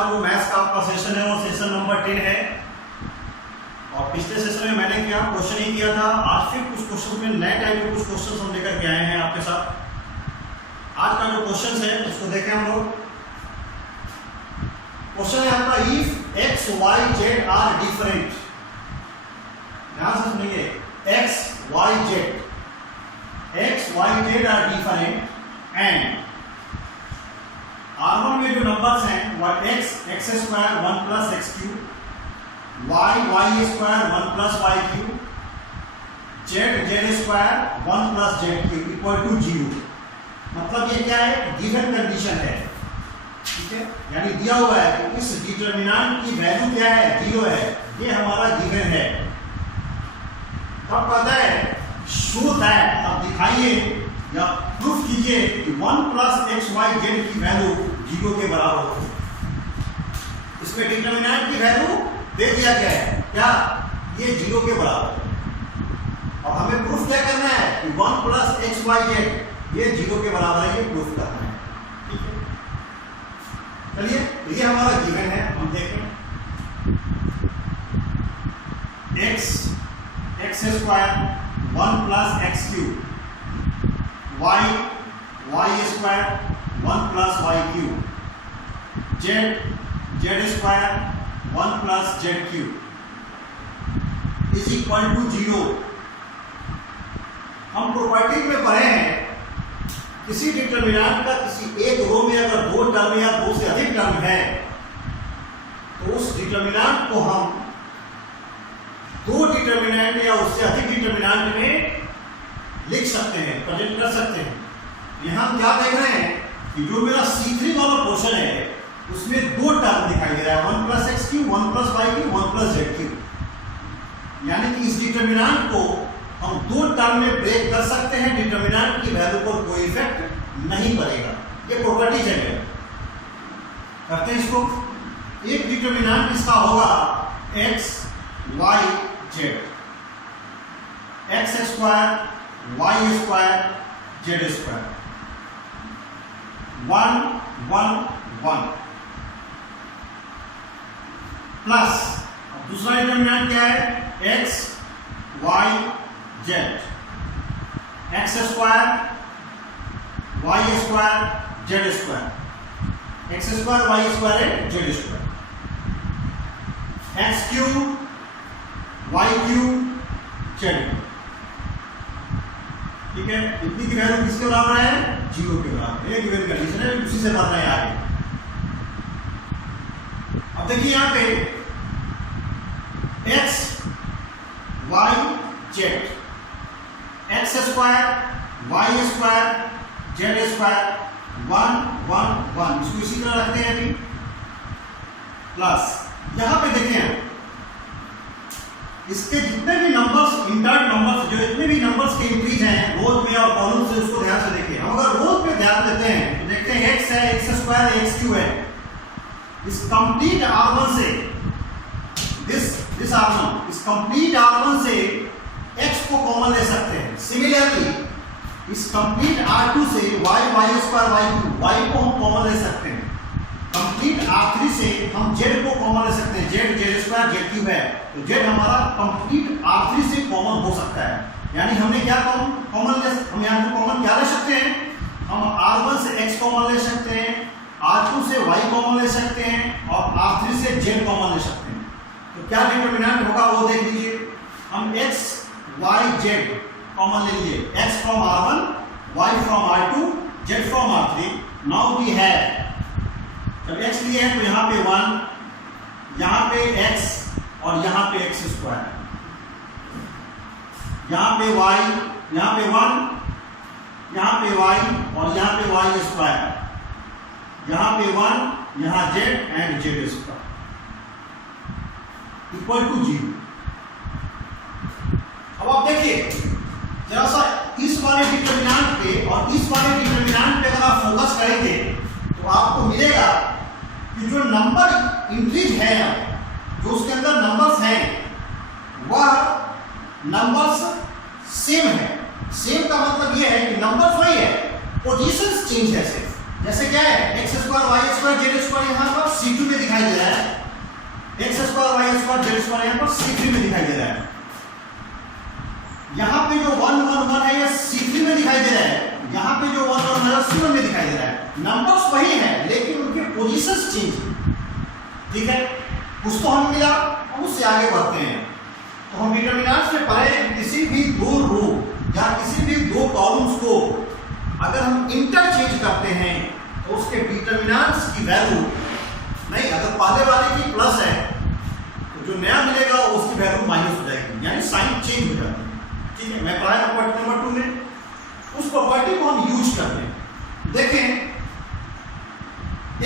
आज वो मैथ्स का आपका सेशन है और सेशन नंबर 10 है। और पिछले सेशन में मैंने क्या क्वेश्चन ही किया था, आज फिर कुछ क्वेश्चन में नए टाइप के कुछ क्वेश्चन हम लेकर के आए हैं आपके साथ। आज का जो क्वेश्चन है उसको देखें हम लोग। क्वेश्चन है आपका, if x Y z are different, ध्यान से सुनिए, x Y z are different and R1 में जो नंबर्स हैं वह x square 1 plus x cube, y square 1 plus y cube, z square 1 plus z cube equal to 0। मतलब ये क्या है, गिवन कंडीशन है, ठीक है, यानी दिया हुआ है कि इस डिटरमिनेंट की वैल्यू क्या है, 0 है, ये हमारा गिवन है। तब कहता है शो दैट, अब दिखाइए या प्रूफ कीजिए कि 1 प्लस एक्स वाई जेड की वैल्यू 0 के बराबर हो। इसमें डिटरमिनेंट की वैल्यू दे दिया गया है, क्या, ये 0 के बराबर है। और हमें प्रूफ क्या करना है कि 1 प्लस एक्स वाई जेड ये 0 के बराबर है, ये प्रूफ करना है, ठीक है। चलिए ये हमारा गिवन है, हम देखें x square 1 plus x cube, y square 1 plus y cube, z square 1 plus z cube is equal to 0। हम प्रॉपर्टी में पढ़े हैं, किसी डिटरमिनेंट का किसी एक रो में अगर 2 टर्म या 2 से अधिक टर्म है तो उस डिटरमिनेंट को हम 2 डिटरमिनेंट या उससे अधिक डिटरमिनेंट में लिख सकते हैं, प्रेजेंट कर सकते हैं। यहां हम क्या देख रहे हैं कि जो मेरा C3 वाला पोर्शन है उसमें 2 टर्म दिखाई दे रहा है, 1 plus x cube, 1 plus y cube, 1 plus z cube. यानी कि इस डिटरमिनेंट को हम 2 टर्म में ब्रेक कर सकते हैं, डिटरमिनेंट की वैल्यू पर कोई इफेक्ट नहीं पड़ेगा। ये प्रॉपर्टी है, करते हैं इसको। एक डिटरमिनेंट इसका होगा X Y Z, x square Y square Z square 1 1 1 plus दूसरा डिटरमिनेंट क्या है, X Y Z, x square Y square Z square, X square Y square है Z square, X cube Y cube Z, ठीक है। इतनी की value किसके बराबर है, 0 के बराबर। ये गिवन कंडीशन है, उसी से पढ़ना है आगे। अब देखिए यहां पे x y z, x square Y square Z square 1 1 1, इसको इसी तरह रखते हैं अभी, प्लस यहां पे देखें इसके जितने भी नंबर्स, इंटर्ड नंबर्स, जो जितने भी नंबर्स के एंट्रीज हैं रोज में और कॉलम से, उसको ध्यान से देखिए। हम अगर रोज पे ध्यान देते हैं तो देखते हैं x है, एक्स स्क्वायर एक्स क्यूब है, इस कंप्लीट R1 से दिस R1, इस कंप्लीट R1 से x को कॉमन ले सकते हैं। सिमिलरली इस कंप्लीट R2 से y square y cube, y को हम कॉमन ले सकते हैं। कंप्लीट R3 से हम z को कॉमन ले सकते हैं, जेड स्क्वायर जेड क्यूब है, तो z हमारा कंप्लीट R3 से कॉमन हो सकता है। यानी हमने क्या कॉमन ले, हम यहाँ पे कॉमन क्या ले सकते हैं, हम R1 से x कॉमन ले सकते हैं, R2 से y कॉमन ले सकते हैं और R3 से z कॉमन ले सकते हैं। तो क्या डिटरमिनेंट होगा वो देख लीजिए। हम x y z कॉमन ले लीजिए, x from R1, y from R2, z from R3। Now we have, जब x लिए है तो यहाँ पे 1, यहाँ पे x और यहाँ पे एक्स स्क्वायर, यहाँ पे y, यहाँ पे 1, यहाँ पे y और यहाँ पे y स्क्वायर, यहाँ पे 1, यहाँ z and z square equal to 0। अब आप देखिए जरा सा इस वाले डिटरमिनेंट पे और इस वाले डिटरमिनेंट पे अगर आप फोकस करेंगे तो आपको मिलेगा कि जो नंबर इंक्रीज है, जो उसके अंदर नंबर्स हैं वह नंबर्स सेम है। सेम का मतलब यह है कि नंबर्स वही है, पोजीशंस चेंज है सिर्फ। जैसे क्या है, x square Y square Z square यहाँ पर C2 में दिखाई दे रहा है, x square Y square Z square यहाँ पर C3 में दिखाई दे रहा है। यहाँ पे जो 1 1 1 है ये C3 में दिखाई दे रहा है, यहाँ पे जो 1 1 है C1 में दिखाई दे रहा है। नंबर्स वही है लेकिन उनके पोजीशंस चेंज, ठीक है। कुछ तो हमें मिला, हम उससे आगे बढ़ते हैं। तो हम डिटरमिनेंट्स में पढ़े किसी भी दो रो या किसी भी दो कॉलम्स को अगर हम इंटरचेंज करते हैं तो उसके डिटरमिनेंट्स की वैल्यू नहीं, अगर पहले वाले की प्लस है तो जो नया मिलेगा उसकी वैल्यू माइनस हो जाएगी, यानी साइन चेंज हो जाती है, ठीक है। मैं पढ़ाया प्रॉपर्टी नंबर 2 में, उस प्रॉपर्टी को हम यूज करते हैं। देखें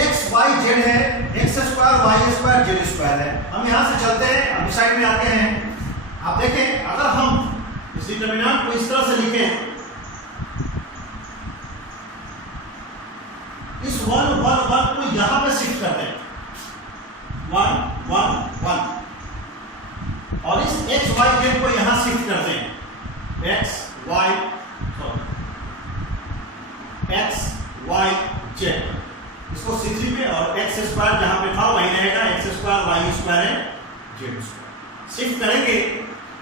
एक्स वाई जेड है, x square Y square Z square है। हम यहां से चलते हैं, अभी साइड में आते हैं। आप देखें अगर हम इस डिटरमिनेंट को इस तरह से लिखें, इस 1 1 1 को यहां पे शिफ्ट करते हैं, 1 1 1, और इस एक्स वाई जेड को यहां शिफ्ट करते हैं, एक्स वाई जेड, इसको C3 में, और एक्स स्क्वायर जहां पे था वहीं रहेगा, एक्स स्क्वायर वाई स्क्वायर है जेड स्क्वायर। शिफ्ट करेंगे,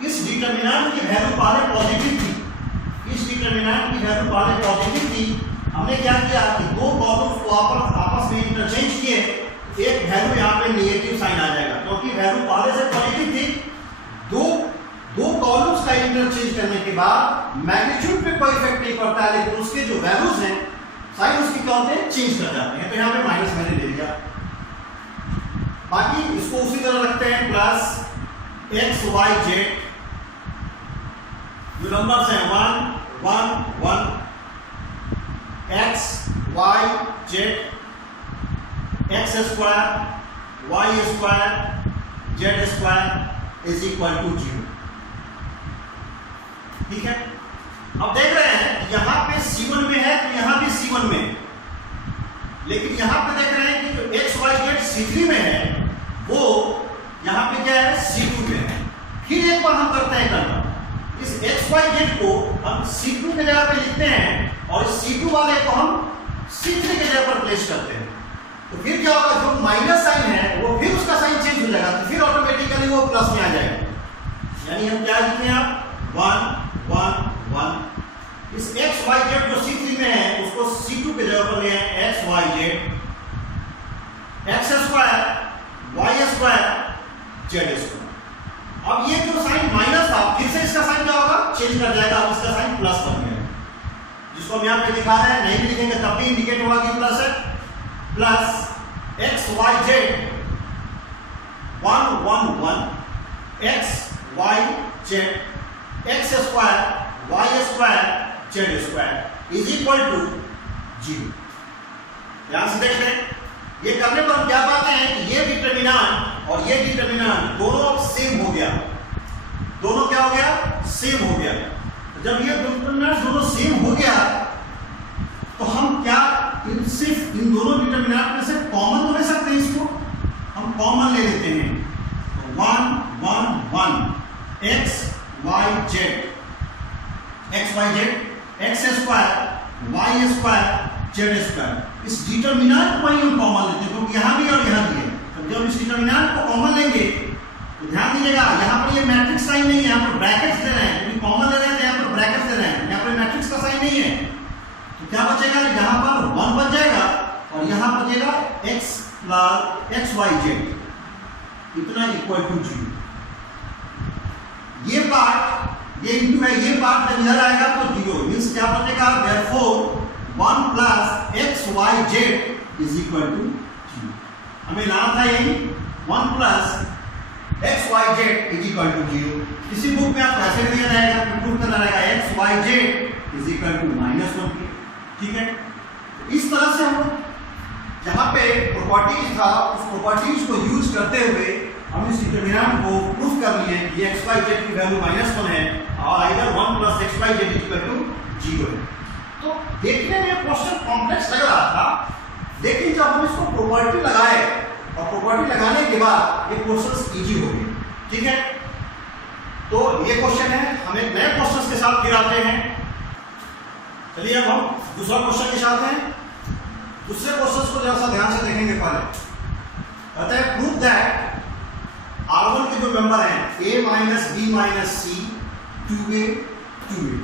इस डिटरमिनेंट की वैल्यू पहले पॉजिटिव थी, इस डिटरमिनेंट की वैल्यू पहले पॉजिटिव थी। हमने क्या किया कि दो कॉलम्स को आपस में इंटरचेंज किए, एक वैल्यू यहाँ पे नेगेटिव साइन आ जाएगा क्योंकि वैल्यू पहले से पॉजिटिव थी। दो कॉलम्स का इंटरचेंज करने के बाद मैग्नीट्यूड पे कोई इफेक्ट नहीं पड़ता है, लेकिन उसके जो वैल्यूज हैं साइन उसकी क्या होते हैं, चेंज कर जाते हैं। तो यहाँ पे माइनस मैंने ले लिया, बाकी इसको उसी तरह रखते हैं, प्लस एक्स वाई जेड, जो नंबर्स हैं 1 1 1, x Y Z, x square Y square Z square is equal to 0, ठीक है। अब देख रहे हैं यहां पे C1 में है तो यहां भी C1 में, लेकिन यहां पे देख रहे हैं कि जो एक्स वाई जेड C3 में है वो यहां पे क्या है, C2 में है। फिर एक बार हम करते हैं करना, इस एक्स वाई जेड को हम C2 के जगह पे लिखते हैं और इस C2 वाले को हम C3 के जगह पर प्लेस करते हैं। तो फिर क्या होगा, जो माइनस साइन है वो फिर उसका साइन चेंज हो जाएगा, तो फिर ऑटोमेटिकली वो प्लस में आ जाएगा। यानी हम क्या लिखें, आप 1 1 1, इस एक्स वाई जेड जो C3 में है उसको C2 के जगह पर ले आए, x Y Z, x square Y square Z square. अब ये जो साइन माइनस था फिर से इसका साइन क्या होगा, चेंज कर जाएगा, अब इसका साइन प्लस बन गया, जिसको हम यहाँ पे दिखा रहे हैं, नहीं भी लिखेंगे तब भी इंडिकेट होगा कि प्लस है। Plus x Y z 1 1 1, x Y Z x square Y square Z square is equal to 0। ध्यान से देखते हैं, ये करने पर हम क्या पाते हैं कि ये डिटरमिनेंट और ये डिटरमिनेंट दोनों अब सेम हो गया, दोनों क्या हो गया, सेम हो गया। तो जब ये डिटरमिनेंट दोनों सेम हो गया तो हम क्या सिर्फ इन दोनों डिटरमिनेंट में से कॉमन तो ले सकते हैं, इसको हम कॉमन ले लेते हैं। तो 1 1 1 x Y Z x square Y square Z square, इस डिटरमिनेंट को ही हम कॉमन लेते हैं क्योंकि यहाँ भी और यहाँ भी है। तो जब इस डिटरमिनेंट को कॉमन लेंगे तो ध्यान दीजिएगा, यहाँ पर ये मैट्रिक्स साइन नहीं है, यहाँ पर ब्रैकेट्स दे रहे हैं, क्योंकि कॉमन ले रहे हैं तो यहाँ पर ब्रैकेट्स दे रहे हैं, यहाँ पर मैट्रिक्स का साइन नहीं है। तो क्या बचेगा, यहाँ पर 1 बच जाएगा और यहाँ बचेगा एक्स वाई जेड इतना इक्वल टू 0। ये पार्ट, ये इंटू है, ये पार्ट जब इधर आएगा तो 0 मींस क्या बचेगा, therefore 1 plus x Y z is equal to 0। हमें लाना था यही 1 plus x Y z is equal to 0। किसी बुक में आपको ऐसे दिया रहेगा, प्रूफ करना रहेगा x Y z is equal to -1, ठीक है। इस तरह से हम जहां पे प्रॉपर्टीज था उस प्रॉपर्टीज को यूज करते हुए हम इस डिटरमिनेंट को प्रूफ कर लिए कि एक्स वाई जेड की वैल्यू -1 है और either 1 plus x Y z equal to 0 है। तो देखने में क्वेश्चन कॉम्प्लेक्स लग रहा था, लेकिन जब हम इसको प्रॉपर्टी लगाए और प्रॉपर्टी लगाने के बाद ये क्वेश्चंस इजी हो गए, ठीक है। तो ये क्वेश्चन है, हम एक नए क्वेश्चन के साथ फिर आते हैं। चलिए अब हम दूसरा क्वेश्चन के साथ हैं। दूसरे क्वेश्चन को जरा सा ध्यान से देखेंगे पहले। कहता है प्रूव दैट R1 के जो मेंबर हैं A minus B minus C 2A 2A,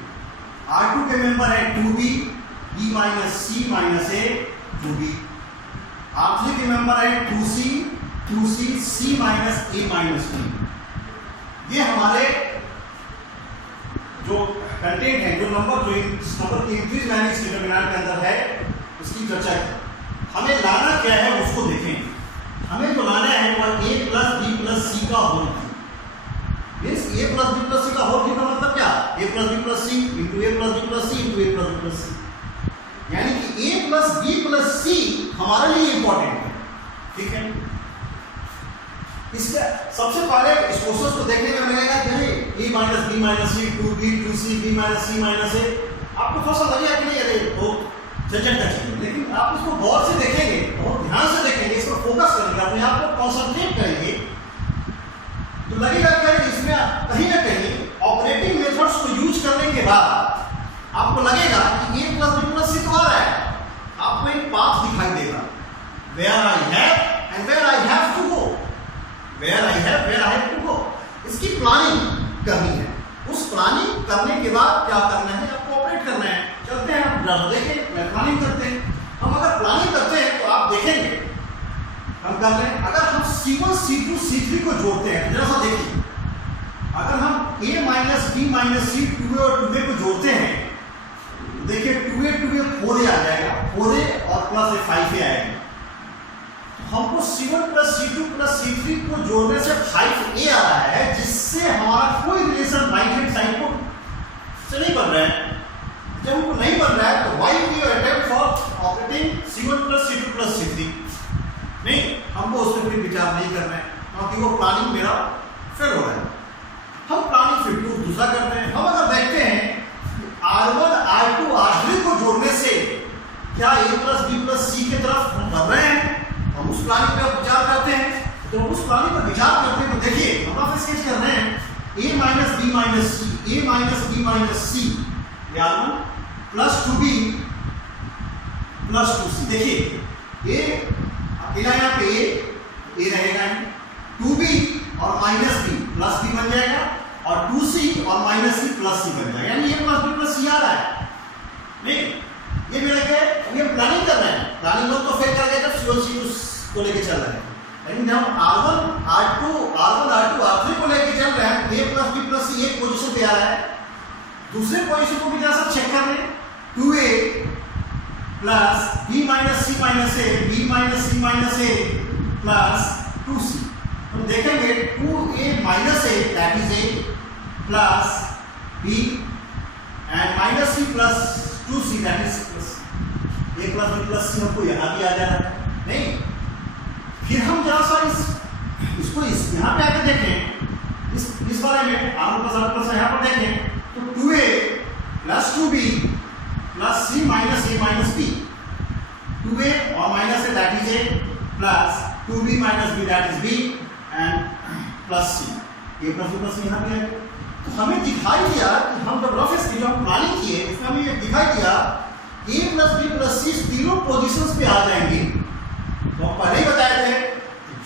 R2 के मेंबर है 2B B minus C minus A 2B, R3 के मेंबर है 2C 2C C minus A minus B। ये हमारे जो कंटेंट है, जो नंबर जो इस नंबर की इंक्रीज वैल्यूज डिटरमिनेंट के अंदर है उसकी चर्चा है। हमें लाना क्या है उसको देखें। हमें जो लाना है वो A plus B plus C का whole cube. Means A plus B plus C का होल क्यूब का मतलब क्या? A plus B plus C into A plus B plus C into A plus B plus C, यानी कि A plus B plus C हमारे लिए important है। ठीक है, इसके सबसे पहले इस क्वेश्चन को देखने में लगेगा कि A minus B minus C 2B 2C B minus C minus A, आपको थोड़ा सा लगेगा कि नहीं अरे बहुत झंझट का चीज है, लेकिन आप इसको गौर से देखेंगे, बहुत ध्यान से देखेंगे, इस पर फोकस करेंगे, अपने आप को कॉन्सेंट्रेट करेंगे, तो लगेगा कि इसमें कहीं ना कहीं ऑपरेटिंग मेथड्स को यूज करने के बाद आपको लगेगा कि A plus B plus C तो आ रहा है, आपको एक पाथ दिखाई देगा, where I have and where I have to go, where I have to go. इसकी प्लानिंग करनी है, उस प्लानिंग करने के बाद क्या करना है, आपको ऑपरेट करना है। चलते हैं हम देखें, मैं प्लानिंग करते हैं। हम अगर प्लानिंग करते हैं तो आप देखेंगे हम कर रहे हैं, अगर हम C1 C2 C3 को जोड़ते हैं, जरा सा देखिए, अगर हम A minus B minus C 2A और 2A को जोड़ते हैं, देखिए 2A 4A आ जाएगा, 4A और प्लस 5A आएगा। हमको C1 plus C2 plus C3 को जोड़ने से 5A आ रहा है, जिससे हमारा कोई रिलेशन राइट हैंड साइड को से नहीं बन रहा है। जब हमको नहीं बन रहा है तो why we attempt for operating C1 plus C2 plus C3, नहीं, हमको उस पर कोई विचार नहीं करना है, क्योंकि वो प्लानिंग मेरा फेल हो रहा है। हम प्लानिंग फिर दूसरा करते हैं। हम अगर देखते हैं R1 R2 R3 को जोड़ने से क्या A plus B plus C की तरफ हम बढ़ रहे हैं, हम उस प्लानिंग पर विचार करते हैं। जब हम उस प्लानिंग पर विचार करते हैं तो देखिए हम आप स्केच कर रहे हैं A minus B minus C, A minus B minus C R1 plus 2B plus 2C। देखिए A अकेला यहाँ पे A रहेगा, 2B और माइनस B प्लस B बन जाएगा, और 2C और माइनस C प्लस C बन जाएगा, यानी A plus B plus C आ रहा है। नहीं, ये मेरा क्या है, ये प्लानिंग कर रहे हैं। प्लानिंग लोग तो फेल कर गए जब C1 C2 को लेके चल रहे हैं, लेकिन जब R1 R2 R3 को लेके चल रहे हैं, A plus B plus C एक पोजीशन पे आ रहा है, दूसरे पोजीशन को भी जरा सा चेक कर लें, 2A plus B minus C minus A, B minus C minus A plus 2C। हम देखेंगे 2A minus A that is A plus B and minus C plus 2C that is plus A plus B plus C। हमको यहाँ भी आ जा रहा है, नहीं, फिर हम जरा सा इसको यहाँ पे आकर देखें, इस बारे में R प्लस यहाँ पर देखें तो 2A plus 2B plus C minus A minus B, 2A और minus A that is A plus 2B minus B that is B and plus C, A plus B plus C यहाँ पे है। तो हमें दिखाई दिया कि हम जब रफ स्केच हम प्लानिंग किए उसमें हमें ये दिखाई दिया A plus B plus C तीनों पोजीशंस पे आ जाएंगे। तो हम पहले ही बताए थे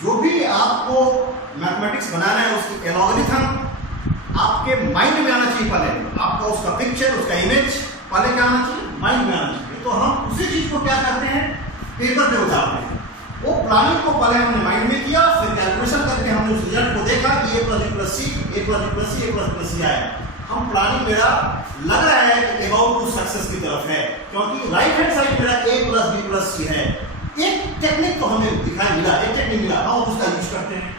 जो भी आपको मैथमेटिक्स बनाना है उसकी एलॉगरिथम आपके माइंड में आना चाहिए, पहले आपका उसका पिक्चर उसका इमेज पहले क्या आना चाहिए, माइंड में आना चाहिए। तो हम उसी चीज को क्या करते हैं, पेपर पे उतारते हैं। वो प्लानिंग को पहले हमने माइंड में किया, फिर कैलकुलेशन करके हमने उस रिजल्ट को देखा कि A plus B plus C, A plus B plus C, A plus B plus C आया। हम प्लानिंग मेरा लग रहा है कि अबाउट टू सक्सेस की तरफ है, क्योंकि राइट हैंड साइड मेरा A plus B plus C है। एक टेक्निक तो हमें दिखाई मिला, एक टेक्निक मिला, हम उसका यूज करते हैं।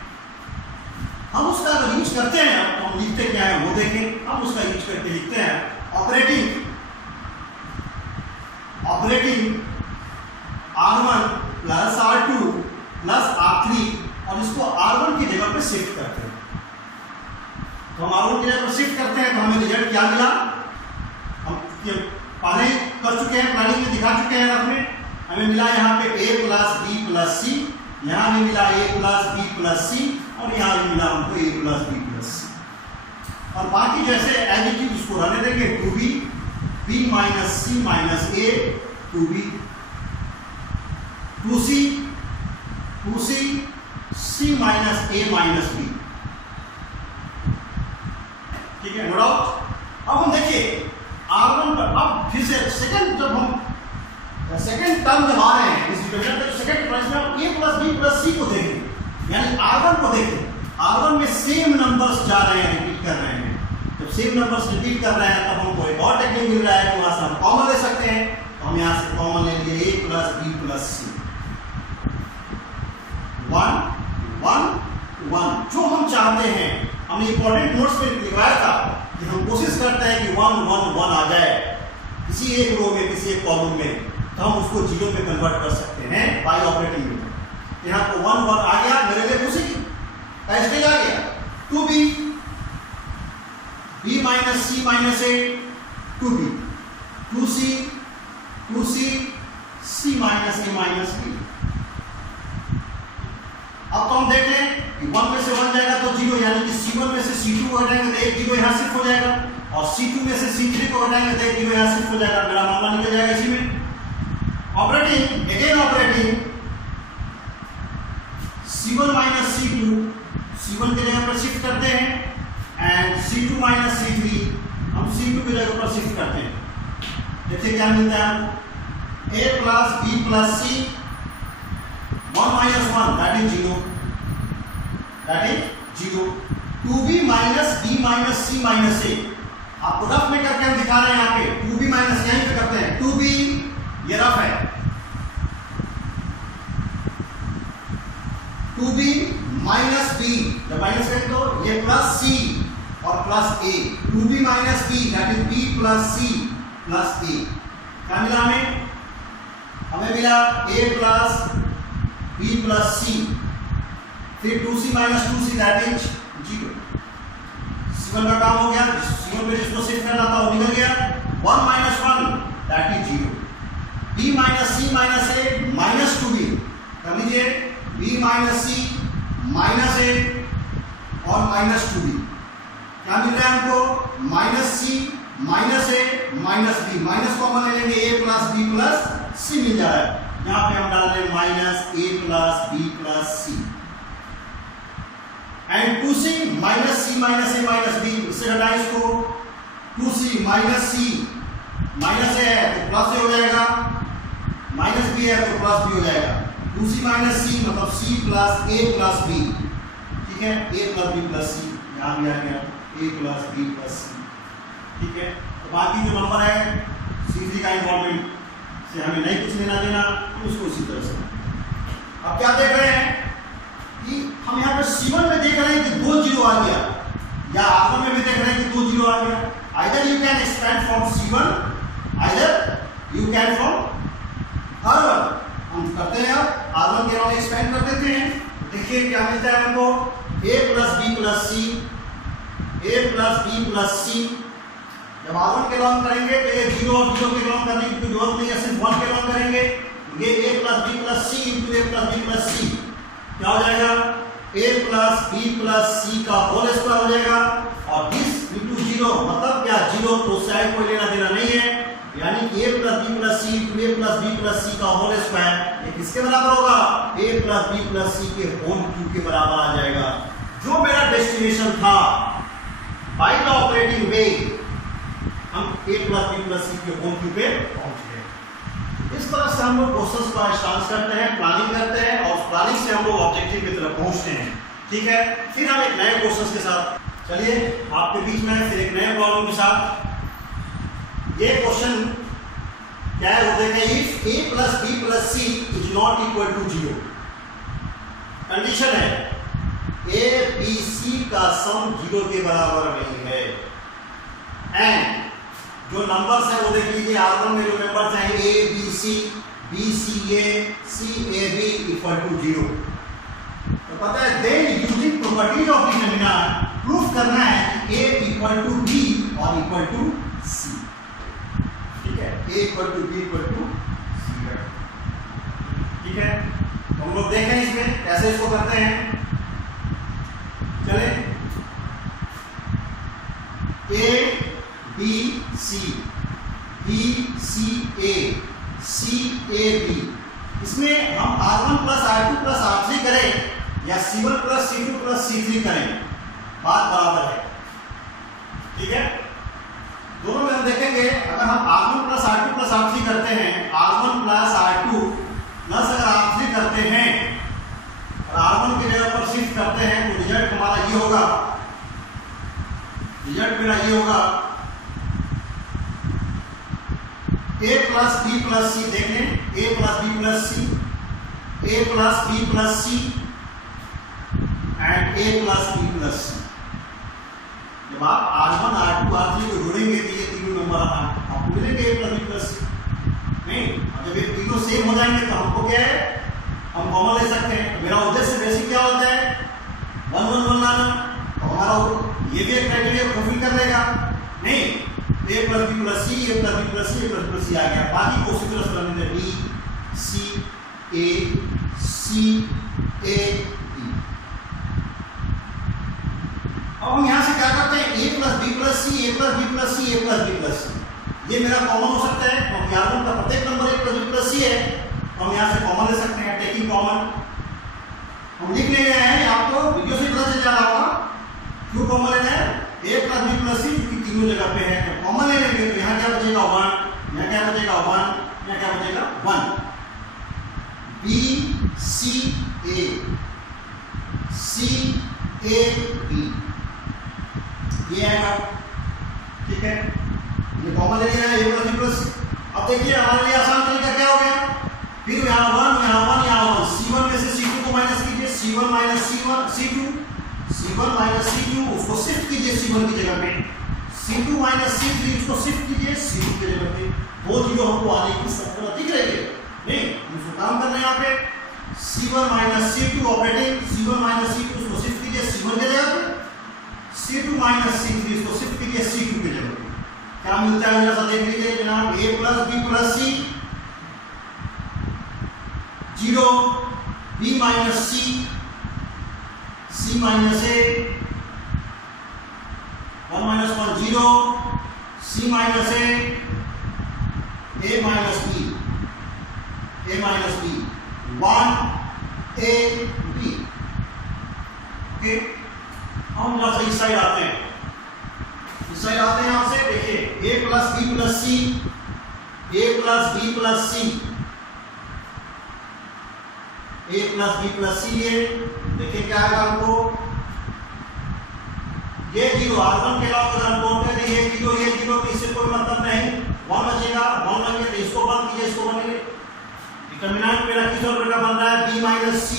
हम उसका अगर यूज करते हैं तो हम लिखते क्या है वो देखें। हम उसका यूज करके लिखते हैं operating R1 plus R2 plus R3, और इसको R1 की जगह पे शिफ्ट करते हैं। तो हम R1 की जगह पर शिफ्ट करते हैं तो हमें रिजल्ट क्या मिला, हम पहले ही कर चुके हैं, प्लानिंग में दिखा चुके हैं अपने। हमें मिला यहाँ पे A plus B plus C, यहाँ भी मिला A plus B plus C, और यहाँ भी मिला हमको A plus B plus C। और बाकी जैसे एडिटिव इसको रहने देंगे, 2B B minus C minus A 2B 2c c minus a minus b, ठीक है, नो डाउट। अब हम देखिए R1 पर, अब फिर से सेकंड टर्म जब आ रहे हैं इस इक्वेशन में, तो सेकंड टर्म में हम a plus b plus c को देखें, यानी R1 को देखें। R1 में सेम नंबर्स जा रहे हैं, रिपीट कर रहे हैं। जब सेम नंबर्स रिपीट कर रहे हैं तब हमको एक और टेक्निक मिल रहा है कि वहां से हम कॉमन ले सकते हैं। तो हम यहां से कॉमन ले लिए a plus b plus c, 1 1 1, जो हम चाहते हैं। हमने इंपॉर्टेंट नोट्स में लिखवाया था कि हम कोशिश करते हैं कि 1 1 1 आ जाए किसी एक रो में, किसी एक कॉलम में, तो हम उसको जीरो में कन्वर्ट कर सकते हैं बाय ऑपरेटिंग में। यहाँ को 1 1 आ गया, मेरे लिए खुशी का स्टेज आ गया। 2b b minus c minus a, 2b 2c c minus a minus b। अब तो हम देख लें कि 1 में से 1 जाएगा तो 0, यानी कि c1 में से c2 को हटाएंगे तो एक 0 यहाँ शिफ्ट हो जाएगा, और c2 में से c3 को हटाएंगे तो एक 0 यहाँ शिफ्ट हो जाएगा। मेरा मामला निकल जाएगा इसी में। Operating, again operating, c1 minus c2, c1 की जगह पर शिफ्ट करते हैं, एंड c2 माइनस c3 हम c2 की जगह पर शिफ्ट करते हैं। देखिए क्या मिलता है हमको, a plus b plus c, 1 minus 1 that is 0, 2b minus b minus c minus a। आपको रफ में करके हम दिखा रहे हैं यहाँ पे, 2b माइनस यहीं पे करते हैं, 2b ये रफ है, 2b माइनस b, जब माइनस करें तो ये प्लस c और plus a, 2b minus b that is b plus c plus a। क्या मिला हमें? हमें मिला a plus b plus c, फिर 2c minus 2c that is 0। c1 का काम हो गया, c1 पे जिसको शिफ्ट करना था वो निकल गया, 1 minus 1 that is 0, b minus c minus a minus 2b, कर लीजिए b minus c minus a और माइनस 2b। क्या मिल रहा है हमको? Minus c minus a minus b, minus common ले लेंगे, a plus b plus c मिल जा रहा है। यहाँ पे हम डाल रहे हैं minus a plus b plus c, and 2c minus c minus a minus b, इससे हटाएं इसको, 2c minus c minus a है तो प्लस a हो जाएगा, माइनस b है तो प्लस b हो जाएगा, 2c माइनस c मतलब c plus a plus b, ठीक है, a plus b plus c, यहाँ भी आ गया a plus b plus c, ठीक है। तो बाकी जो नंबर है c3 का इन्वॉल्वमेंट से हमें नहीं कुछ लेना देना, हम उसको इसी तरह से। अब क्या देख रहे हैं कि हम यहाँ पर c1 में देख रहे हैं कि 2 0 आ गया, या R1 में भी देख रहे हैं कि 2 0 आ गया। Either you can expand from c1, either you can from R1। हम करते हैं, अब R1 के नाम एक्सपेंड कर देते हैं। देखिए क्या मिलता है हमको, a plus b plus c, a plus b plus c। जब R1 के लॉन्ग करेंगे तो ये 0 और 0 के लॉन्ग करने की जरूरत नहीं है, सिर्फ 1 के लॉन्ग करेंगे। ये a plus b plus c into a plus b plus c क्या हो जाएगा, a plus b plus c का होल स्क्वायर हो जाएगा, और दिस इंटू 0 मतलब क्या, 0 तो उससे कोई लेना देना नहीं है, यानी कि a plus b plus c into a plus b plus c का होल स्क्वायर ये किसके बराबर होगा, a plus b plus c के होल क्यूब के बराबर आ जाएगा। जो मेरा डेस्टिनेशन था बाय द ऑपरेटिंग वे, हम a plus b plus c के होल क्यूब पे पहुंच गए। इस तरह से हम लोग क्वेश्चंस का स्टार्ट करते हैं, प्लानिंग करते हैं, और प्लानिंग से हम लोग ऑब्जेक्टिव की तरफ पहुंचते हैं, ठीक है। फिर हम एक नए क्वेश्चंस के साथ, चलिए आपके बीच में फिर एक नए प्रॉब्लम के साथ। ये क्वेश्चन क्या है वो देखें, if a plus b plus c is not equal to 0, condition है a b c का सम 0 के बराबर नहीं है, एंड जो नंबर्स हैं वो देख लीजिए, R1 में जो नंबर्स हैं a b c b c a c a b equal to 0। तो पता है then using properties of determinant proof करना है कि a इक्वल टू b और इक्वल टू c, ठीक है, a equal to b equal to c है, ठीक है। तो हम लोग देखें इसमें कैसे इसको करते हैं। चले a b c b c a c a b इसमें हम R1 plus R2 plus R3 करें या C1 plus C2 plus C3 करें, बात बराबर है। ठीक है, दोनों में हम देखेंगे अगर हम R1 plus R2 plus R3 करते हैं, R1 प्लस R2 प्लस अगर R3 करते हैं और R1 की जगह पर शिफ्ट करते हैं तो रिजल्ट हमारा ये होगा, रिजल्ट मेरा ये होगा A plus B plus C। देख लें, A plus B plus C, A plus B plus C and A plus B plus C। जब आप R1 R2 R3 को जोड़ेंगे तो ये तीनों नंबर आपको मिलेंगे A plus B plus C। नहीं, जब ये तीनों सेम हो जाएंगे तो हमको क्या है, हम कॉमन ले सकते हैं। मेरा उद्देश्य बेसिक क्या होता है, 1 1 1 लाना, तो हमारा ये भी एक क्राइटेरिया फुलफिल कर लेगा। नहीं, A plus B plus C, A plus B plus C, A plus B plus C आ गया, बाकी को उसी तरह से करने B C A C A B। अब हम यहाँ से क्या करते हैं, A plus B plus C, A plus B plus C, A plus B plus C, ये मेरा कॉमन हो सकता है क्योंकि R1 का प्रत्येक number A plus B plus C है, तो हम यहाँ से कॉमन ले सकते हैं, टेकिंग कॉमन। हम लिख ले गए हैं, आपको वीडियो से पता चल जा रहा होगा क्यों कॉमन लेना है। A plus B plus C क्योंकि तीनों जगह पे है, तो कॉमन ले लेंगे तो यहाँ क्या बचेगा 1, यहाँ क्या बचेगा 1, यहाँ क्या बचेगा 1। B C A C A B ये आएगा। ठीक है, ये कॉमन ले लिया है A plus B plus C। अब देखिए हमारे लिए आसान तरीका क्या हो गया, फिर यहाँ 1 यहाँ 1 यहाँ 1, C1 में से C2 को माइनस कीजिए, C1 minus C2, C1 minus C2 उसको शिफ्ट कीजिए C1 की जगह पे, C2 माइनस C3 उसको शिफ्ट कीजिए C2 की जगह पे। वो जीरो हमको आने की संभावना दिख रही है, नहीं उसको काम करना है यहाँ पे। C1 minus C2 operating, C1 minus C2 उसको शिफ्ट कीजिए C1 की जगह पे, C2 माइनस C3 उसको शिफ्ट कीजिए C2 की जगह पे। क्या मिलता है जैसा देख लीजिए जनाब, A plus B plus C 0, B minus C, C minus A, 1 minus 1 0, C minus A minus B, A minus B 1 A B। Okay, हम जरा इस साइड आते हैं, इस साइड आते हैं यहाँ से देखिए A plus B plus C, A plus B plus C, A plus B plus C, ये देखिए क्या आएगा हमको, ये जीरो R1 के अलावा अगर हम बोलते हैं ये जीरो तो इससे कोई मतलब नहीं, 1 बचेगा, 1 बचेगा तो इसको बंद कीजिए, इसको बंद कीजिए। डिटरमिनेंट मेरा किस ऑर्डर का बन रहा है, B minus C,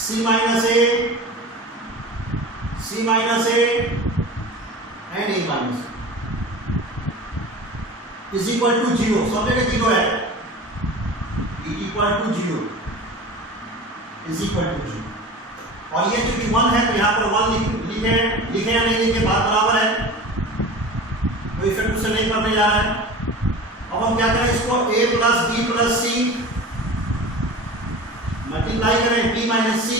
C minus A, C minus A and A minus is equal to 0, सब जगह 0 है, equal to 0 is equal to 0। और ये चूंकि 1 है तो यहाँ पर 1 लिखे या नहीं लिखे बात बराबर है, कोई इफेक्ट उससे नहीं करने जा रहा है। अब हम क्या करें, इसको A plus B plus C multiply करें B minus C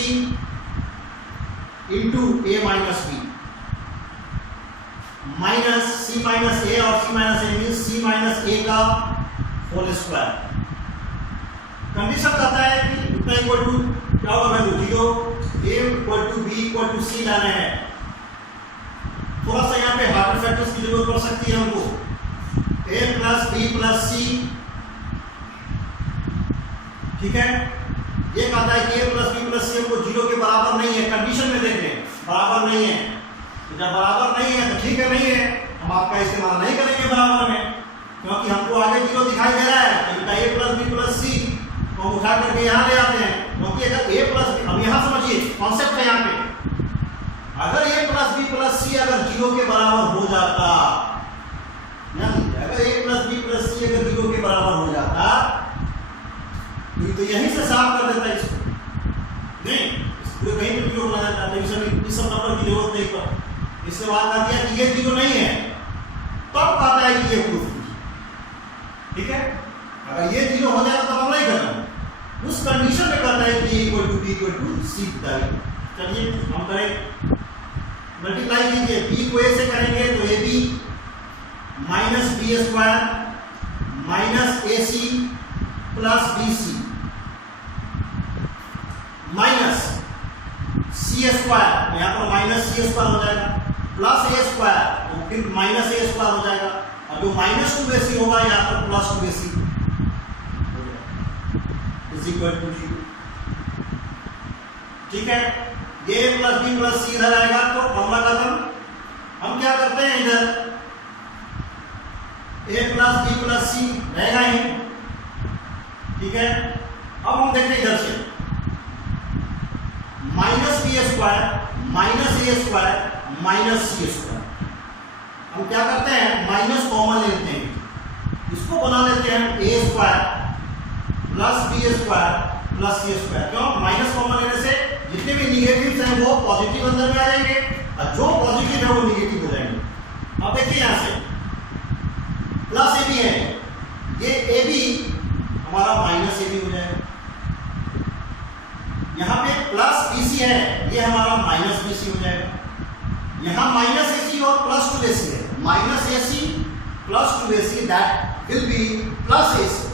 into A minus B minus C minus A, और C minus A means C minus A का होल स्क्वायर। कंडीशन कहता है कि इतना इक्वल टू क्या होगा value 0, A equal to B equal to C लाना है। थोड़ा सा यहाँ पे हार्डर फैक्टर्स की जरूरत पड़ सकती है हमको, A plus B plus C। ठीक है, ये कहता है कि A plus B plus C हमको 0 के बराबर नहीं है, कंडीशन में देख लें बराबर नहीं है, तो जब बराबर नहीं है तो ठीक है नहीं है, हम आपका इस्तेमाल नहीं करेंगे बराबर में, क्योंकि हमको आगे 0 दिखाई दे रहा है, तो इनका A plus B plus C तो हम उठा करके यहाँ ले आते हैं, क्योंकि अगर A प्लस B, अब यहाँ समझिए कॉन्सेप्ट है यहाँ पे, अगर A plus B plus C अगर 0 के बराबर हो जाता, अगर A plus B plus C अगर 0 के बराबर हो जाता तो यहीं से साफ कर देता इसको, नहीं इसको कहीं पे 0 बना देता, इस सब नंबर की जरूरत नहीं पर इससे बात कर दिया कि ये 0 नहीं है, तब कहता है कि ये प्रूफ। ठीक है, अगर ये 0 हो जाए तो हम नहीं करना, उस कंडीशन में कहता है कि equal to B equal to C बताइए। चलिए हम करें, मल्टीप्लाई कीजिए, B को A से करेंगे तो AB minus B square minus AC plus B C minus C square, यहाँ पर माइनस सी स्क्वायर हो जाएगा, प्लस ए स्क्वायर, तो फिर माइनस ए स्क्वायर हो जाएगा, और जो माइनस 2ac होगा यहाँ पर plus 2ac is equal to 0। ठीक है, ए प्लस बी प्लस सी इधर आएगा तो फॉर्मूला खत्म। हम क्या करते हैं, इधर ए प्लस बी प्लस सी रहेगा ही। ठीक है, अब हम देखते हैं इधर से माइनस बी स्क्वायर माइनस ए स्क्वायर माइनस सी स्क्वायर। हम क्या करते हैं, माइनस कॉमन लेते हैं, इसको बना लेते हैं A square plus B square plus C square. क्यों, माइनस कॉमन लेने से जितने भी निगेटिव्स हैं वो पॉजिटिव अंदर में आ जाएंगे, और जो पॉजिटिव है वो निगेटिव हो जाएंगे। अब देखिए यहाँ से प्लस ए बी है, ये ए बी हमारा माइनस ए बी हो जाएगा। यहाँ पे प्लस बी सी है, ये हमारा माइनस बी सी हो जाएगा। यहाँ माइनस ए सी और प्लस 2ac है, minus A C plus 2ac that will be plus A C.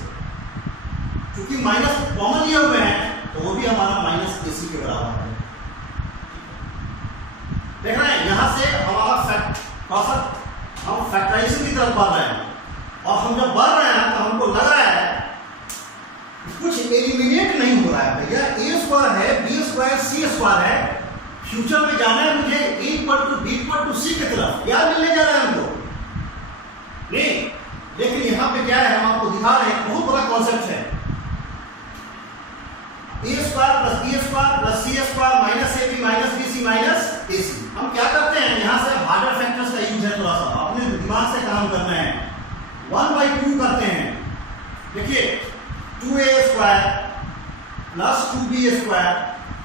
क्योंकि माइनस कॉमन लिए हुए हैं तो वो भी हमारा माइनस ए सी के बराबर है। देख रहे हैं, यहाँ से हमारा हम फैक्टराइजेशन की तरफ बढ़ रहे हैं, और हम जब बढ़ रहे हैं तो हमको लग रहा है कुछ एलिमिनेट नहीं हो रहा है। भैया ए स्क्वायर है, बी स्क्वायर सी स्क्वायर है, फ्यूचर में जाना है मुझे A equal to B equal to C की तरफ, क्या मिलने जा रहा है हमको नहीं। लेकिन यहाँ पे क्या है, हम आपको दिखा रहे हैं, बहुत बड़ा कॉन्सेप्ट है। A square plus B square plus C square minus A B minus B C minus A C. हम क्या करते हैं, यहाँ से हार्डर फैक्टर्स का यूज है, थोड़ा सा अपने दिमाग से काम करना है। 1/2 करते हैं, देखिए 2a square plus 2b square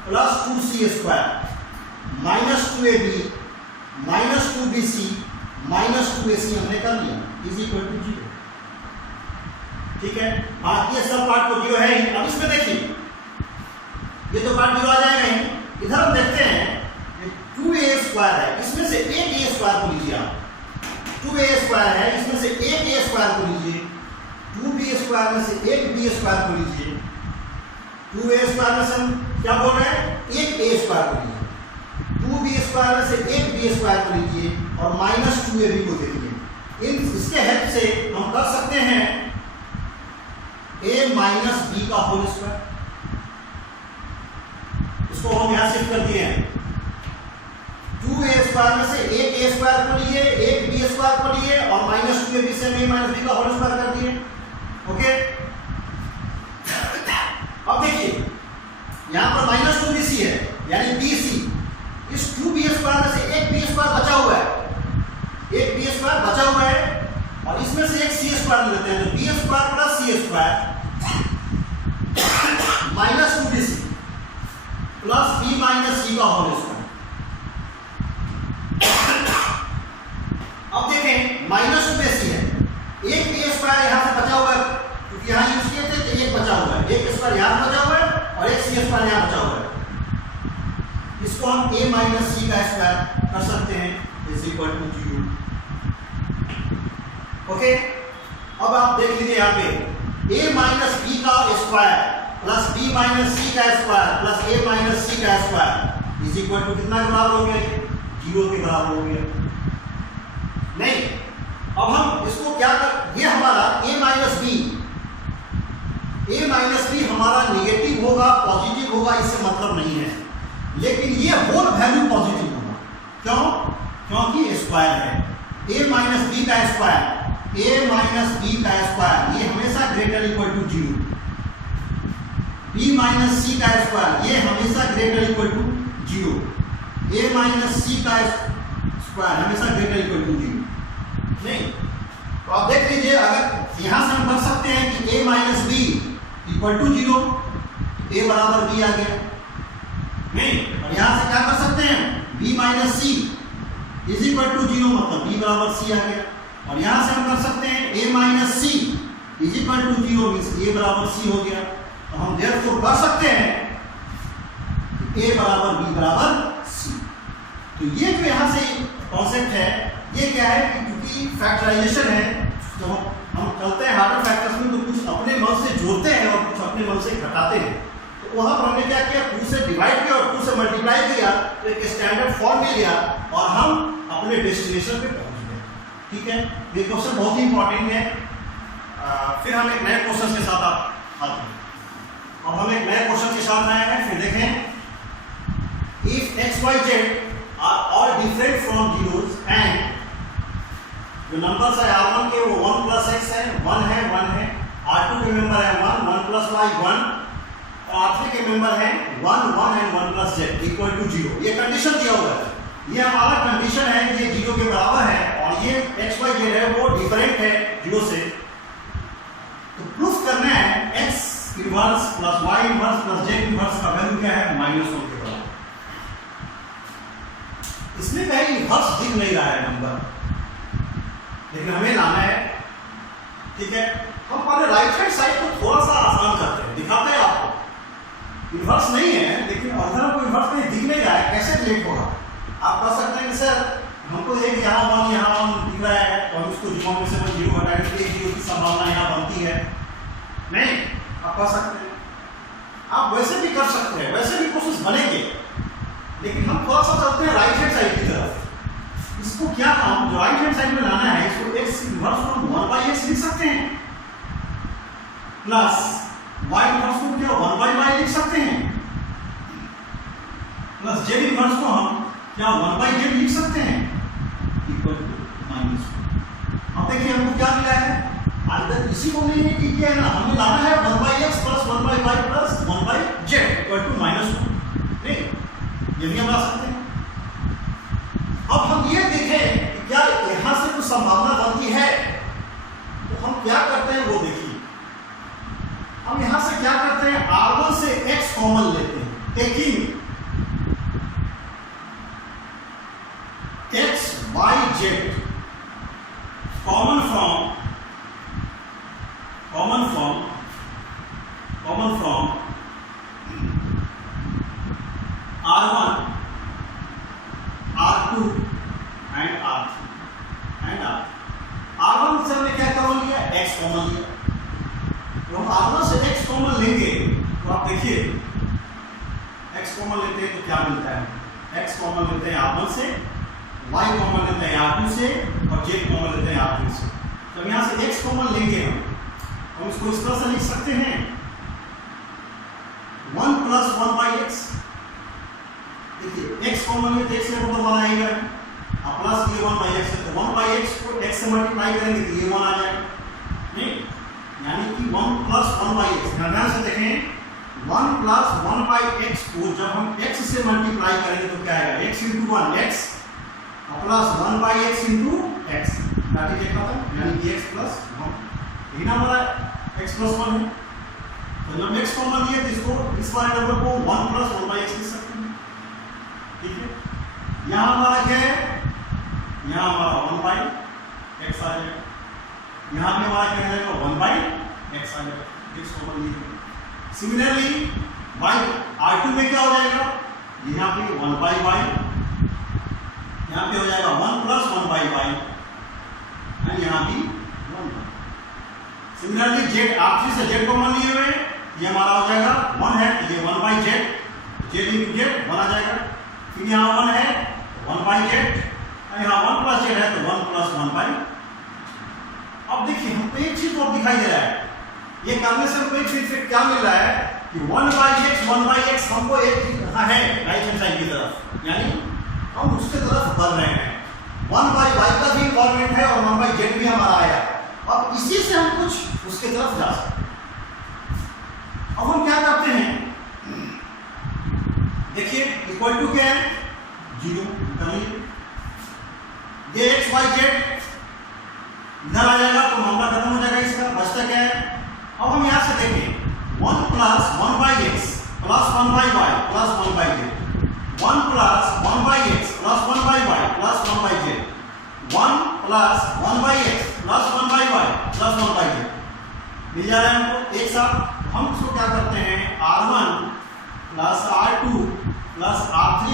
plus 2c square minus 2ab minus 2bc minus 2ac हमने कर लिया इज इक्वल टू 0। ठीक है, बाकी सब पार्ट तो 0 है ही। अब इसमें देखिए ये तो पार्ट 0 आ जाएगा ही। इधर हम देखते हैं 2a स्क्वायर है, इसमें से एक a स्क्वायर को लीजिए आप, 2a स्क्वायर है, इसमें से एक a स्क्वायर को लीजिए, 2b स्क्वायर में से एक b स्क्वायर को लीजिए, 2a स्क्वायर में से हम क्या बोल रहे हैं, एक a स्क्वायर को लीजिए, 2b स्क्वायर में से एक b स्क्वायर को लीजिए, और माइनस 2ab को दे दीजिए। इसके हेल्प से हम कर सकते हैं a माइनस b का होल स्क्वायर। इसको हम यहां शिफ्ट कर दिए हैं, 2a स्क्वायर में से एक a स्क्वायर को लिए, एक b स्क्वायर को लिए, और माइनस 2ab से a माइनस b का होल स्क्वायर कर दिए। ओके, अब देखिए यहां पर माइनस 2bc है, यानी bc, इस 2b स्क्वायर में से एक b स्क्वायर बचा हुआ है, एक b स्क्वायर बचा हुआ है, और इसमें से एक c स्क्वायर लेते हैं, तो b square plus c square minus 2bc plus b minus c का होल स्क्वायर। अब देखें माइनस 2bc है, एक b स्क्वायर यहां से बचा हुआ है, क्योंकि यहां यूज किए थे तो एक बचा हुआ है, एक स्क्वायर यहां बचा हुआ है और एक c स्क्वायर यहां बचा हुआ है। इसको हम a माइनस c का स्क्वायर कर सकते हैं इज इक्वल टू 0। ओके, अब आप देख लीजिए यहाँ पे a माइनस b का square plus b minus c का square plus a minus c का स्क्वायर इज इक्वल टू कितना के बराबर हो गया, 0 के बराबर हो गया। नहीं, अब हम इसको क्या कर, ये हमारा a माइनस b हमारा निगेटिव होगा पॉजिटिव होगा इससे मतलब नहीं है, लेकिन ये होल वैल्यू पॉजिटिव होगा। क्यों, क्योंकि स्क्वायर है, a माइनस b का स्क्वायर, a माइनस b का स्क्वायर ये हमेशा greater equal to 0, b minus c का स्क्वायर ये हमेशा greater equal to 0, a minus c का स्क्वायर हमेशा ग्रेटर इक्वल टू 0। नहीं, तो आप देख लीजिए, अगर यहां से हम कर सकते हैं कि a minus b equal to 0, a बराबर b आ गया। नहीं, और यहां से क्या कर सकते हैं, b minus c is equal to 0 मतलब b बराबर c आ गया। और यहां से हम कर सकते हैं a minus c is equal to 0 means a बराबर c हो गया। तो हम देयरफॉर कर सकते हैं a बराबर b बराबर c। तो ये जो यहां से कॉन्सेप्ट है ये क्या है कि क्योंकि फैक्टराइजेशन है, जब हम चलते हैं हार्डर फैक्टर्स में तो कुछ कुछ अपने मन से जोड़ते हैं और कुछ अपने मन से घटाते हैं। तो वहां पर हमने क्या किया, 2 से डिवाइड किया और 2 से मल्टीप्लाई किया, तो एक स्टैंडर्ड फॉर्म मिल गया और हम अपने डेस्टिनेशन पे पहुंच गए। ठीक है, ये क्वेश्चन बहुत ही इंपॉर्टेंट है। फिर हम एक नए क्वेश्चन के साथ आते हैं। अब हम एक नए क्वेश्चन के साथ आए हैं। फिर देखें, if x Y z are all different from zeros and जो नंबर्स है R1 के वो 1 प्लस एक्स है, 1 है, 1 है। R2 के मेंबर है 1, 1 प्लस वाई 1, और R3 के मेंबर है 1, 1 and 1 plus z equal to 0। ये कंडीशन दिया हुआ है, ये हमारा कंडीशन है, ये 0 के बराबर है और ये एक्स वाई जेड है वो डिफरेंट है 0 से। तो प्रूफ करना है x inverse plus y inverse plus z inverse का वैल्यू क्या है, -1 के बराबर। इसमें कहीं इनवर्स दिख नहीं रहा है नंबर, लेकिन हमें लाना है। ठीक है, हम पहले राइट हैंड साइड को थोड़ा सा आसान करते हैं, दिखाते हैं आपको। इनवर्स नहीं है, लेकिन अगर हमको इनवर्स कहीं दिख नहीं रहा है, कैसे रिलेट होगा? आप कह सकते हैं कि सर हमको एक यहाँ 1 दिख रहा है और उसको जीरो में से 0 हटाएंगे तो 0 की संभावना यहाँ बनती है। नहीं, आप कह सकते हैं, आप वैसे भी कर सकते हैं, वैसे भी कोशिश बनेंगे, लेकिन हम थोड़ा सा चलते हैं राइट हैंड साइड की तरफ। इसको क्या हम जो राइट हैंड साइड में लाना है, इसको x इनवर्स को 1/x लिख सकते हैं प्लस y इनवर्स को क्या 1/y लिख सकते हैं प्लस z इनवर्स को हम क्या 1/z लिख सकते हैं इक्वल टू -1। अब देखिए हमको क्या मिला है, अंदर इसी को हमने ये किया है ना, हमें लाना है 1/x plus 1/y plus 1/z equal to -1। नहीं, ये भी हम ला सकते हैं। अब हम ये देखें कि क्या यहां से कुछ संभावना बनती है, तो हम क्या करते हैं वो देखिए। हम यहां से क्या करते हैं, R1 से x कॉमन लेते हैं, taking x y z common from R1 R2 and R3 R1 से हमने क्या कॉमन लिया, x कॉमन लिया। तो हम R1 से x कॉमन लेंगे तो आप देखिए x कॉमन लेते हैं तो क्या मिलता है, x कॉमन लेते हैं R1 से, y कॉमन लेते हैं R2 से और z कॉमन लेते हैं R3 से। तो यहाँ से x कॉमन लेंगे हम इसको इस तरह से लिख सकते हैं 1 प्लस 1/x। देखिए x कॉमन में x को तो 1 आएगा, अब प्लस ये 1/x है, तो 1/x को x से मल्टीप्लाई करेंगे तो ये 1 आ जाएगा। नहीं, यानी कि 1 प्लस 1/x, ध्यान से देखें, 1 प्लस 1/x को जब हम x से मल्टीप्लाई करेंगे तो क्या आएगा, x into 1 x plus 1/x into x, that is यानी कि x प्लस 1। यही ना हमारा x प्लस 1 है। तो जब x कॉमन लिया तो इसको इस वाले नंबर को 1 प्लस 1/x लिख सकते हैं। ठीक है, यहाँ हमारा क्या है, यहाँ हमारा 1/x आ जाएगा, यहाँ पे हमारा क्या जाएगा 1/x आ जाएगा, x कॉमन लिया। सिमिलरली बाई R2 में क्या हो जाएगा, यहाँ पे 1/y, यहाँ पे हो जाएगा 1 प्लस 1/y एंड यहाँ भी 1। सिमिलरली z R3 से z कॉमन लिए हुए, ये हमारा हो जाएगा 1 है, ये 1/z, z into z 1 आ जाएगा। फिर यहाँ 1 है 1/z, यहाँ 1 प्लस z है तो 1 प्लस 1/। अब देखिए हमको एक चीज और दिखाई दे रहा है, ये करने से हमको एक चीज फिर क्या मिल रहा है कि 1/x हमको एक चीज है राइट हैंड साइड की तरफ, यानी हम उसके तरफ बढ़ रहे हैं। 1/y का भी इन्वॉल्वमेंट है और 1/z भी हमारा आया। अब इसी से हम कुछ उसके तरफ जा सकते हैं। अब हम क्या करते हैं, देखिए इक्वल टू क्या है 0, ये x y z इधर आ जाएगा तो मामला खत्म हो जाएगा, इसका बचता क्या है। अब हम यहां से देखें 1 plus 1/x plus 1/y plus 1/z, 1 plus 1/x plus 1/y plus 1/z, 1 plus 1/x plus 1/y plus 1/z मिल जा रहा है हमको एक साथ। हम इसको क्या करते हैं, R1 plus R2 plus R3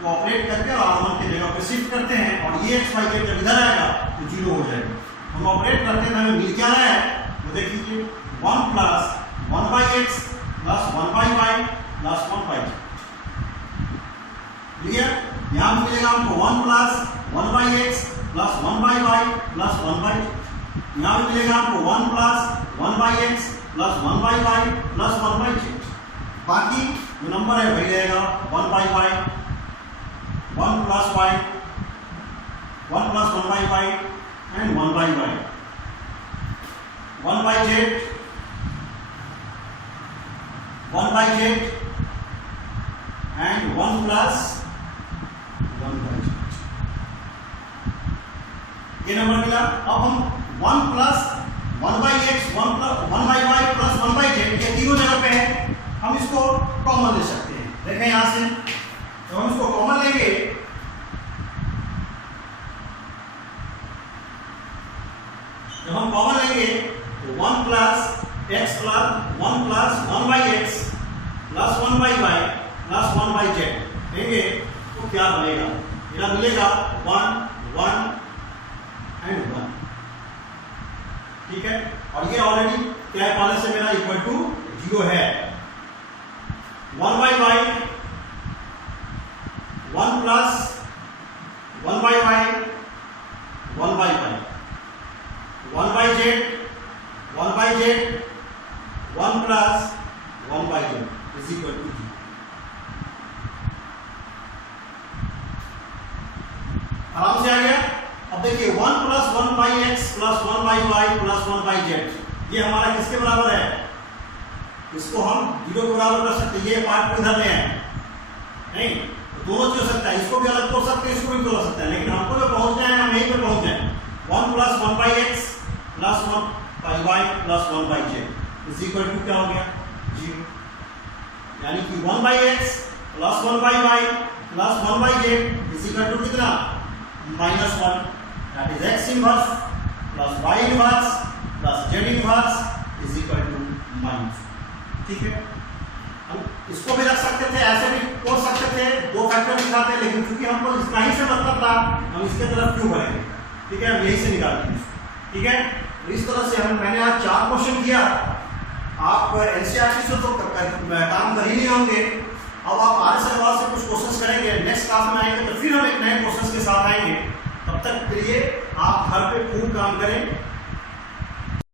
को ऑपरेट करके R1 की जगह पे शिफ्ट करते हैं और ये x y जब इधर आएगा तो 0 हो जाएगा। हम ऑपरेट करते हैं, हमें मिल क्या रहा है, वो देखिए 1 plus 1 by x plus 1 by y plus 1 by z. Clear? यहाँ पे मिलेगा हमको 1 plus 1 by x plus 1 by y plus 1 by z. यहाँ पे मिलेगा हमको 1 plus 1 by x plus 1 by y plus 1 by z. बाकी जो नंबर है वही रहेगा 1 by y, 1 plus y, 1 plus 1 by y and 1 by y, 1 by z, 1 by z and 1 plus 1 by z. ये नंबर मिला। अब हम 1 plus 1 by x, 1 by y plus 1 by z ये तीनों जगह पे है, हम इसको कॉमन ले सकते हैं। देखें यहां से जब हम इसको कॉमन लेंगे तो 1 plus x plus 1 plus 1 by x plus 1 by y plus 1 by z लेंगे तो क्या बनेगा? मेरा मिलेगा 1 1 एंड 1। ठीक है, और ये ऑलरेडी क्या है पहले से मेरा इक्वल टू 0 है। 1 by y 1 plus 1 by y 1 by y, 1 by z 1 by z 1 plus 1 by z is equal to 0। आराम से आ गया। अब देखिए 1 plus 1 by x plus 1 by y plus 1 by z ये हमारा किसके बराबर है? इसको हम 0 के बराबर कर सकते हैं। ये पार्ट को इधर ले आए नहीं तो दोनों चीज हो सकता है, इसको भी अलग कर सकते हैं, इसको भी कर सकते हैं, लेकिन हमको जो पहुंचना है हम यहीं पे पहुंच जाए। 1 plus 1 by x plus 1 by y plus 1 by z is equal to क्या हो गया? 0। यानी कि 1 by x plus 1 by y plus 1 by z is equal to कितना? -1। That is x inverse plus y inverse plus z inverse is equal to -। ठीक है, हम इसको भी रख सकते थे, ऐसे भी कर सकते थे, 2 फैक्टर निकालते, लेकिन क्योंकि हमको इतना ही से मतलब था हम इसके तरफ क्यों बढ़ेंगे? ठीक है, हम यही से निकालते हैं। ठीक है, तो इस तरह से मैंने आज 4 क्वेश्चन किया। आप एनसीईआरटी से तो काम कर ही नहीं होंगे। अब आप आगे से बाद से कुछ क्वेश्चंस करेंगे, नेक्स्ट क्लास में आएंगे तो फिर हम एक नए क्वेश्चंस के साथ आएंगे। तब तक के लिए आप घर पे खूब काम करें।